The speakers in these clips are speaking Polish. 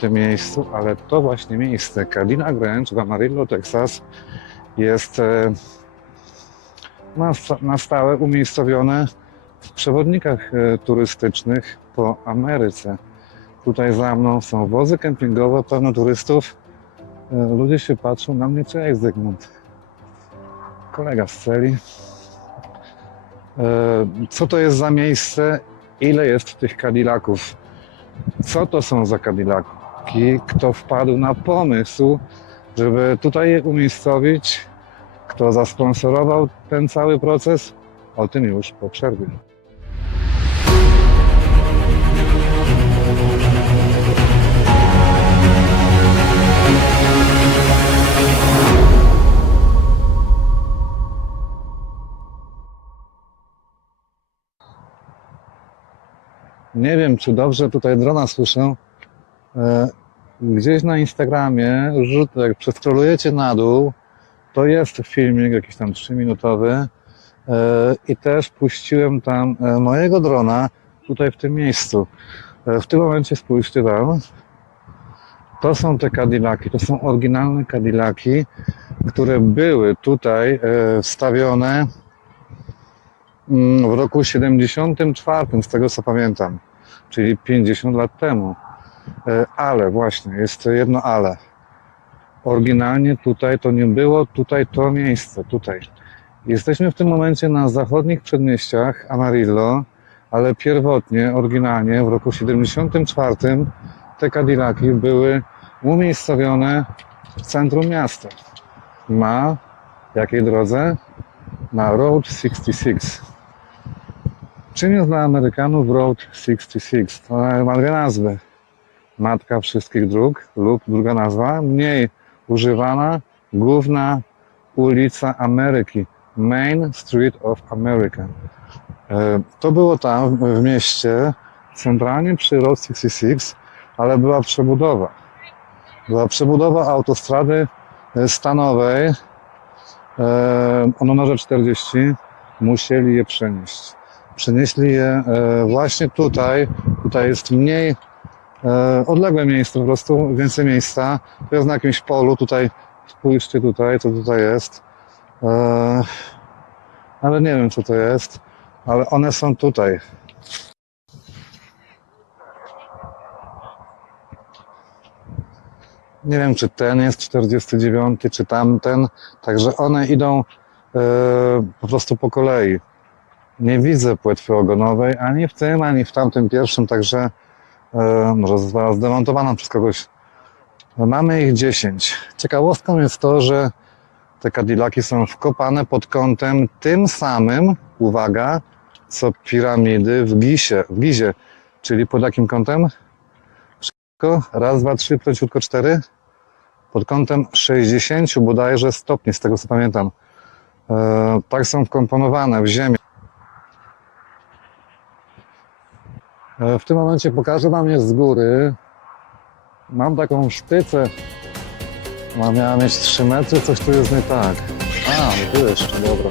tym miejscu, ale to właśnie miejsce, Cadina Ranch w Amarillo, Texas, jest na stałe umiejscowione w przewodnikach turystycznych po Ameryce. Tutaj za mną są wozy kempingowe, pełno turystów. Ludzie się patrzą na mnie, cześć Zygmunt. Kolega z celi. Co to jest za miejsce? Ile jest tych Cadillaców? Co to są za Cadillaki? Kto wpadł na pomysł, żeby tutaj je umiejscowić? Kto zasponsorował ten cały proces? O tym już po przerwie. Nie wiem, czy dobrze tutaj drona słyszę. Gdzieś na Instagramie, jak przeskrolujecie na dół, to jest filmik jakiś tam 3-minutowy i też puściłem tam mojego drona tutaj w tym miejscu. W tym momencie spójrzcie tam. To są te Cadillaki, to są oryginalne Cadillaki, które były tutaj wstawione w roku 74, z tego co pamiętam, czyli 50 lat temu. Ale właśnie, jest jedno ale. Oryginalnie tutaj to nie było, tutaj to miejsce, tutaj. Jesteśmy w tym momencie na zachodnich przedmieściach Amarillo, ale pierwotnie, oryginalnie w roku 74 te Cadillaki były umiejscowione w centrum miasta. Na jakiej drodze? Na Route 66. Czym jest dla Amerykanów Route 66? To ma dwie nazwy. Matka wszystkich dróg lub druga nazwa, mniej używana, główna ulica Ameryki. Main Street of America. To było tam w mieście, centralnie przy Route 66, ale była przebudowa. Była przebudowa autostrady stanowej o numerze 40. Musieli je przenieść. Przenieśli je właśnie tutaj. Tutaj jest mniej odległe miejsce, po prostu więcej miejsca. To jest na jakimś polu, tutaj spójrzcie tutaj, co tutaj jest. Ale nie wiem co to jest, ale one są tutaj. Nie wiem czy ten jest 49, czy tamten, także one idą po prostu po kolei. Nie widzę płetwy ogonowej ani w tym, ani w tamtym pierwszym, także może została zdemontowana przez kogoś. Mamy ich 10. Ciekawostką jest to, że te Cadillaki są wkopane pod kątem tym samym, uwaga, co piramidy w Gizie. Czyli pod jakim kątem? Raz, dwa, trzy, pręciutko 4. Pod kątem 60 bodajże stopni, z tego co pamiętam. Tak są wkomponowane w ziemię. W tym momencie pokażę wam je z góry. Mam taką sztycę. Miała mieć 3 metry, coś tu jest nie tak. A, tu jeszcze, dobra.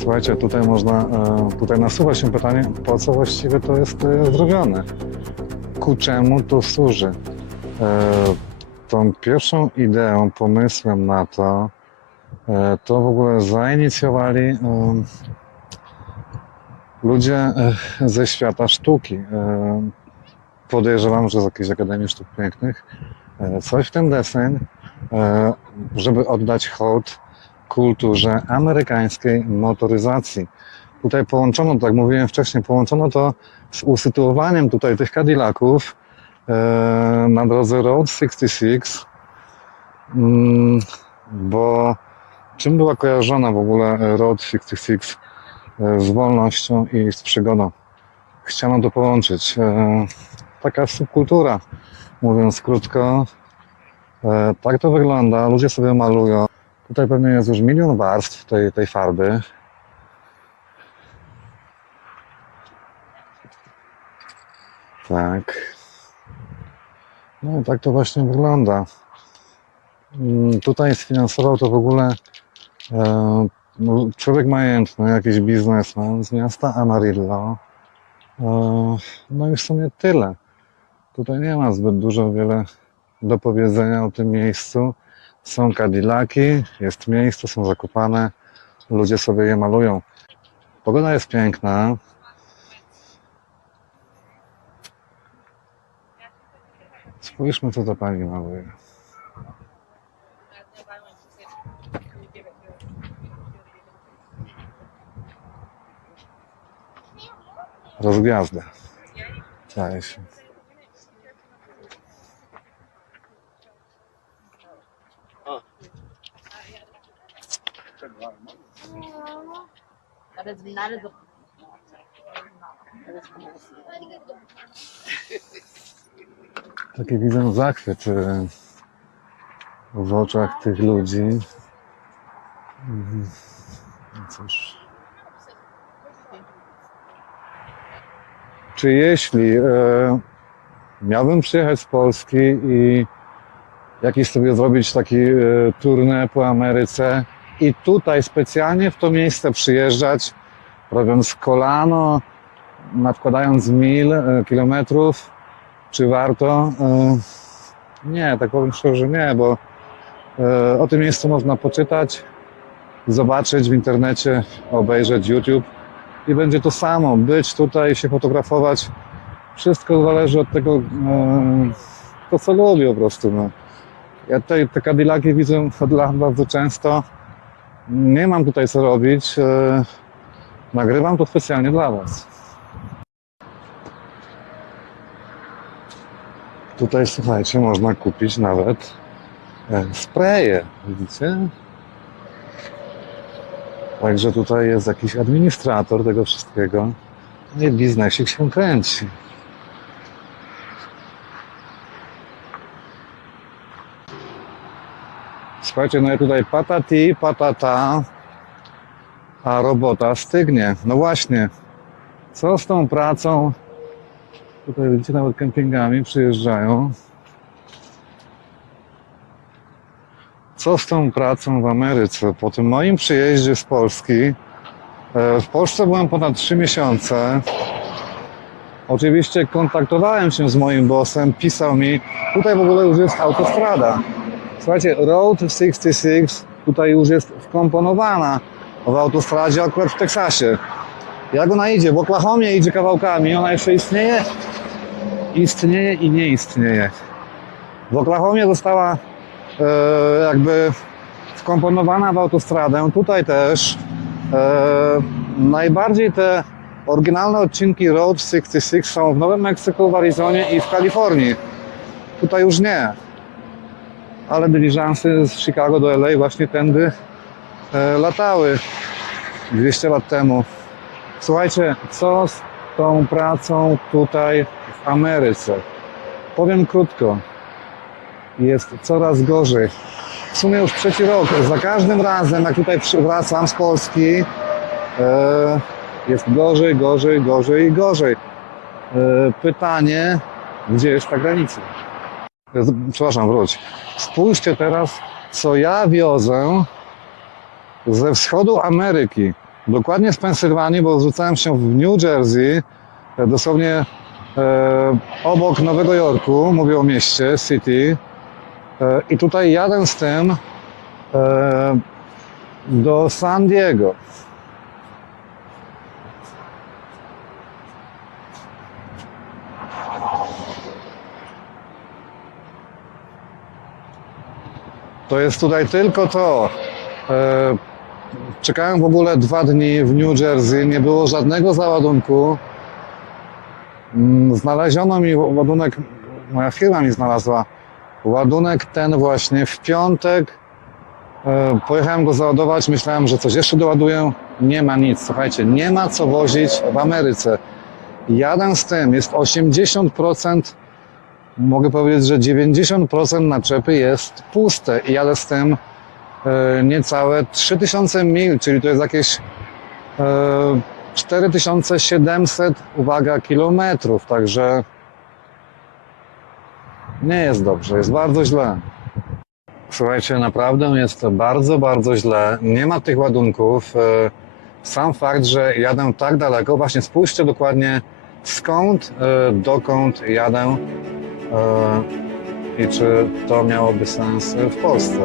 Słuchajcie, tutaj można, tutaj nasuwa się pytanie, po co właściwie to jest zrobione? Ku czemu to służy? Tą pierwszą ideą, pomysłem na to, to w ogóle zainicjowali ludzie ze świata sztuki. Podejrzewam, że z jakiejś Akademii Sztuk Pięknych. Coś w ten deseń, żeby oddać hołd kulturze amerykańskiej motoryzacji. Tutaj połączono, tak jak mówiłem wcześniej, połączono to z usytuowaniem tutaj tych Cadillaców na drodze Route 66, bo czym była kojarzona w ogóle Route 66? Z wolnością i z przygodą. Chciano to połączyć. Taka subkultura, mówiąc krótko. Tak to wygląda, ludzie sobie malują. Tutaj pewnie jest już milion warstw tej farby. Tak. No i tak to właśnie wygląda. Tutaj sfinansował to w ogóle człowiek majętny, jakiś biznesmen z miasta Amarillo. No i w sumie tyle. Tutaj nie ma zbyt wiele do powiedzenia o tym miejscu. Są Cadillaki, jest miejsce, są zakopane, ludzie sobie je malują. Pogoda jest piękna. Spójrzmy, co ta pani maluje. Rozgwiazdę. Zdaje się. Taki widzę zachwyt w oczach tych ludzi. No cóż. Czy jeśli miałbym przyjechać z Polski i jakiś sobie zrobić taki tournée po Ameryce i tutaj specjalnie w to miejsce przyjeżdżać, robiąc kolano, nadkładając mil, kilometrów, czy warto? Nie, tak powiem szczerze, nie, bo o tym miejscu można poczytać, zobaczyć w internecie, obejrzeć YouTube i będzie to samo, być tutaj, się fotografować. Wszystko zależy od tego, to co lubię po prostu. No. Ja tutaj te Cadillaki widzę od lat bardzo często. Nie mam tutaj co robić. Nagrywam to specjalnie dla Was. Tutaj, słuchajcie, można kupić nawet spreje, widzicie? Także tutaj jest jakiś administrator tego wszystkiego. No i biznesik się kręci. Słuchajcie, no i tutaj patati, patata, a robota stygnie. No właśnie, co z tą pracą? Tutaj widzicie, nawet kempingami przyjeżdżają. Co z tą pracą w Ameryce? Po tym moim przyjeździe z Polski, w Polsce byłem ponad 3 miesiące. Oczywiście kontaktowałem się z moim bossem, pisał mi, tutaj w ogóle już jest autostrada. Słuchajcie, Route 66 tutaj już jest wkomponowana w autostradzie, akurat w Teksasie. Jak ona idzie? W Oklahomie idzie kawałkami, ona jeszcze istnieje? Istnieje i nie istnieje. W Oklahomie została jakby wkomponowana w autostradę. Tutaj też najbardziej te oryginalne odcinki Route 66 są w Nowym Meksyku, w Arizonie i w Kalifornii. Tutaj już nie. Ale dyliżansy z Chicago do LA właśnie tędy latały 200 lat temu. Słuchajcie, co z tą pracą tutaj w Ameryce? Powiem krótko. Jest coraz gorzej. W sumie już trzeci rok. Za każdym razem, jak tutaj wracam z Polski, jest gorzej, gorzej, gorzej i gorzej. Pytanie, gdzie jest ta granica? Przepraszam, wróć. Spójrzcie teraz, co ja wiozę ze wschodu Ameryki. dokładnie z Pensylwanii, bo zwrócałem się w New Jersey, dosłownie obok Nowego Jorku, mówię o mieście, city, i tutaj jadę z tym do San Diego. To jest tutaj tylko to. Czekałem w ogóle 2 dni w New Jersey, nie było żadnego załadunku. Znaleziono mi ładunek, moja firma mi znalazła ładunek ten właśnie w piątek. Pojechałem go załadować, myślałem, że coś jeszcze doładuję. Nie ma nic, słuchajcie, nie ma co wozić w Ameryce. Jadę z tym, jest 80%, mogę powiedzieć, że 90% naczepy jest puste i jadę z tym niecałe 3000 mil, czyli to jest jakieś 4700, uwaga, kilometrów, także nie jest dobrze, jest bardzo źle. Słuchajcie, naprawdę jest bardzo, bardzo źle. Nie ma tych ładunków. Sam fakt, że jadę tak daleko, właśnie spójrzcie dokładnie skąd, dokąd jadę i czy to miałoby sens w Polsce.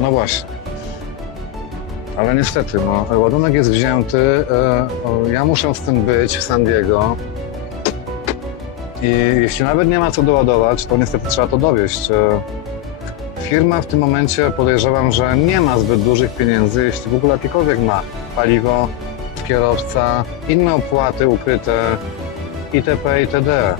No właśnie. Ale niestety, no, ładunek jest wzięty, ja muszę z tym być w San Diego i jeśli nawet nie ma co doładować, to niestety trzeba to dowieźć. Firma w tym momencie podejrzewam, że nie ma zbyt dużych pieniędzy, jeśli w ogóle jakiekolwiek ma. Paliwo, kierowca, inne opłaty ukryte, itp. itd.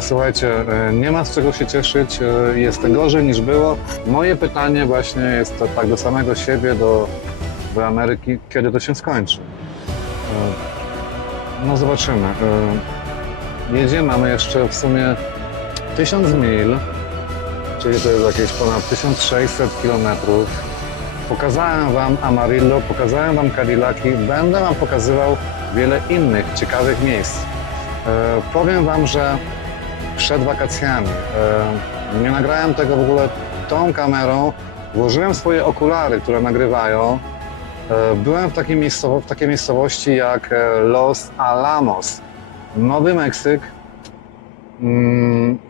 Słuchajcie, nie ma z czego się cieszyć, jest gorzej niż było. Moje pytanie właśnie jest to tak do samego siebie, do Ameryki, kiedy to się skończy. No zobaczymy. Jedziemy, mamy jeszcze w sumie 1000 mil, czyli to jest jakieś ponad 1600 kilometrów. Pokazałem Wam Amarillo, pokazałem Wam Cadillaki, będę Wam pokazywał wiele innych ciekawych miejsc. Powiem Wam, że przed wakacjami nie nagrałem tego w ogóle tą kamerą, włożyłem swoje okulary, które nagrywają. Byłem w takiej miejscowości jak Los Alamos, Nowy Meksyk.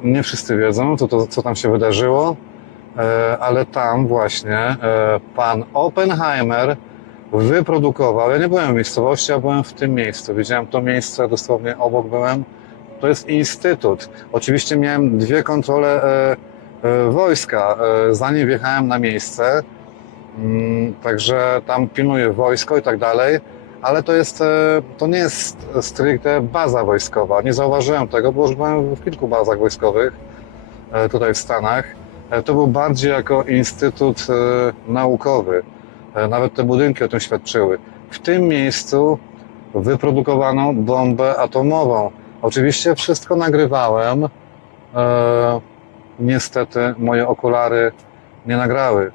Nie wszyscy wiedzą, co tam się wydarzyło, ale tam właśnie pan Oppenheimer wyprodukował, ja nie byłem w miejscowości, a byłem w tym miejscu, widziałem to miejsce, dosłownie obok byłem, to jest instytut. Oczywiście miałem 2 kontrole wojska, zanim wjechałem na miejsce, także tam pilnuje wojsko i tak dalej, ale to nie jest stricte baza wojskowa. Nie zauważyłem tego, bo już byłem w kilku bazach wojskowych tutaj w Stanach. To był bardziej jako instytut naukowy. Nawet te budynki o tym świadczyły. W tym miejscu wyprodukowano bombę atomową. Oczywiście wszystko nagrywałem. Niestety moje okulary nie nagrały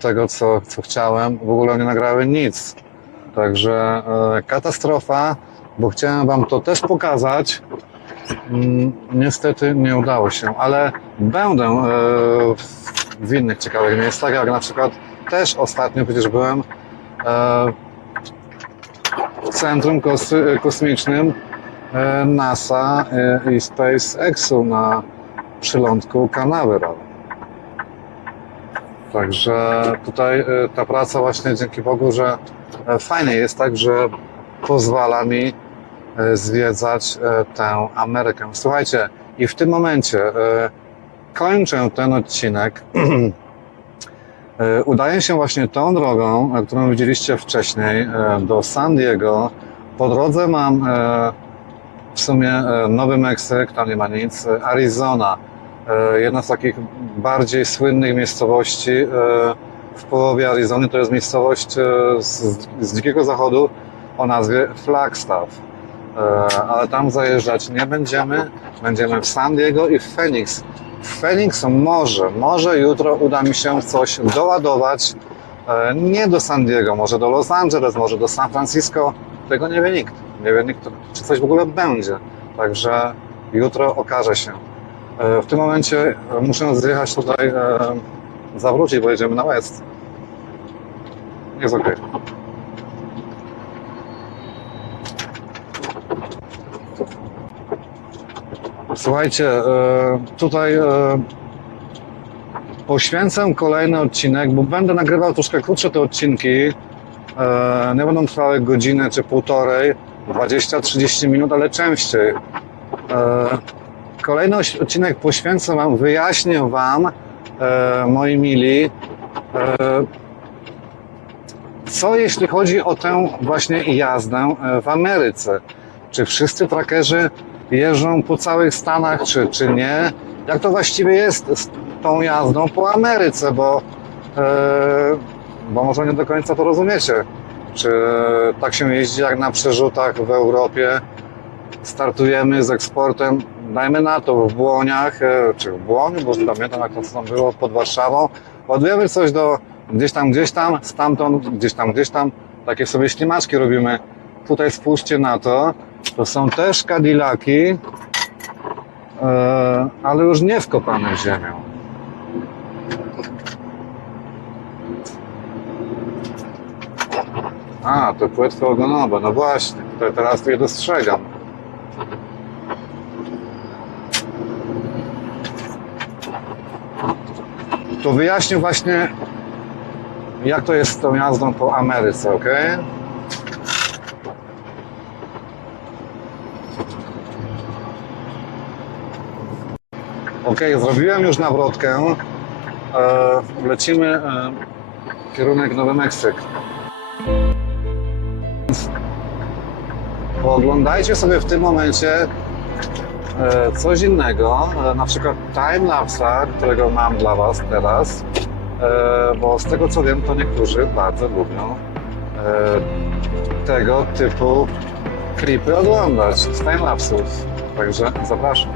tego, co chciałem. W ogóle nie nagrały nic. Także katastrofa, bo chciałem Wam to też pokazać. Niestety nie udało się, ale będę w innych ciekawych miejscach, jak na przykład też ostatnio przecież byłem w centrum kosmicznym NASA i SpaceXu na przylądku Canaveral. Także tutaj ta praca właśnie dzięki Bogu, że fajnie jest tak, że pozwala mi zwiedzać tę Amerykę. Słuchajcie, i w tym momencie kończę ten odcinek. Udaję się właśnie tą drogą, którą widzieliście wcześniej, do San Diego. Po drodze mam w sumie Nowy Meksyk, tam nie ma nic, Arizona. Jedna z takich bardziej słynnych miejscowości w połowie Arizony to jest miejscowość z Dzikiego Zachodu o nazwie Flagstaff. Ale tam zajeżdżać nie będziemy. Będziemy w San Diego i w Phoenix. W Phoenix może jutro uda mi się coś doładować. Nie do San Diego, może do Los Angeles, może do San Francisco. Tego nie wie nikt. Nie wie nikt, czy coś w ogóle będzie. Także jutro okaże się. W tym momencie muszę zjechać tutaj, zawrócić, bo jedziemy na west. Jest ok. Słuchajcie, tutaj poświęcę kolejny odcinek, bo będę nagrywał troszkę krótsze te odcinki. Nie będą trwały godzinę czy półtorej, 20-30 minut, ale częściej. Kolejny odcinek poświęcę Wam, wyjaśnię Wam, moi mili, co jeśli chodzi o tę właśnie jazdę w Ameryce. Czy wszyscy trackerzy jeżdżą po całych Stanach, czy nie? Jak to właściwie jest z tą jazdą po Ameryce, bo może nie do końca to rozumiecie. Czy tak się jeździ jak na przerzutach w Europie? Startujemy z eksportem, dajmy na to w Błoniach, czy w Błoniu, bo już pamiętam jak to tam było, pod Warszawą. Ładujemy coś do gdzieś tam, stamtąd, gdzieś tam, takie sobie ślimaczki robimy. Tutaj spójrzcie na to, to są też Cadillaki, ale już nie wkopane w ziemię. A, to płetwy ogonowe, no właśnie, teraz je dostrzegam. To wyjaśnię właśnie, jak to jest z tą jazdą po Ameryce, ok? Ok, zrobiłem już nawrotkę. Lecimy kierunek Nowy Meksyk. Pooglądajcie sobie w tym momencie coś innego, na przykład timelapsa, którego mam dla Was teraz, bo z tego co wiem, to niektórzy bardzo lubią tego typu klipy oglądać z timelapsów. Także zapraszam.